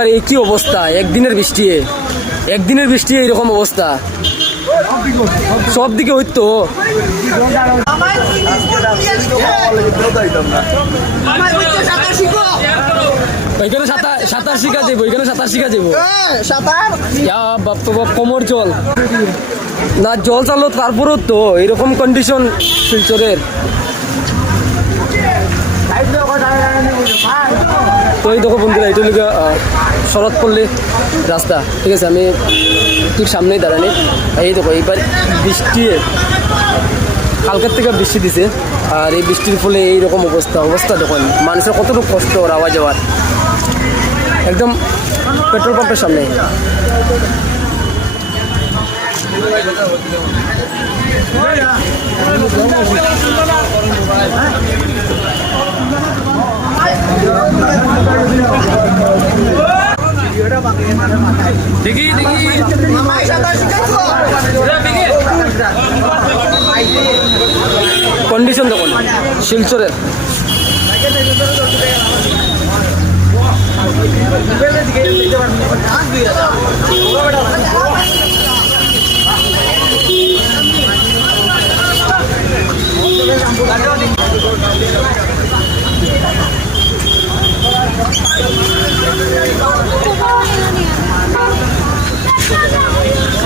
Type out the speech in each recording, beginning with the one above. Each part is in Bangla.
এবার এই কি অবস্থা, একদিনের বৃষ্টি এইরকম অবস্থা সব দিকে হইতো। ওইখানে সাঁতার শিখা যাবো, কোমর জল না, জল চালো তারপরেও তো এরকম কন্ডিশন শিলচরের। তো এই দেখো বন্ধুরা, এটা লিখা শরৎপল্লী রাস্তা, ঠিক আছে, আমি ঠিক সামনেই দাঁড়ানি। এই দেখো এইবার বৃষ্টি, কালকের থেকে বৃষ্টি দিছে, আর এই বৃষ্টির ফলে এইরকম অবস্থা দেখুন, মানুষের কতটুকু কষ্ট ওর আওয়া যাওয়ার। একদম পেট্রোল পাম্পের সামনে। কন্ডিশন দেখুন শিলচরের।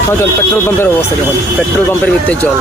হয়তো পেট্রোল পাম্পের অবস্থা দেখুন, পেট্রোল পাম্পের ভিতরে জল।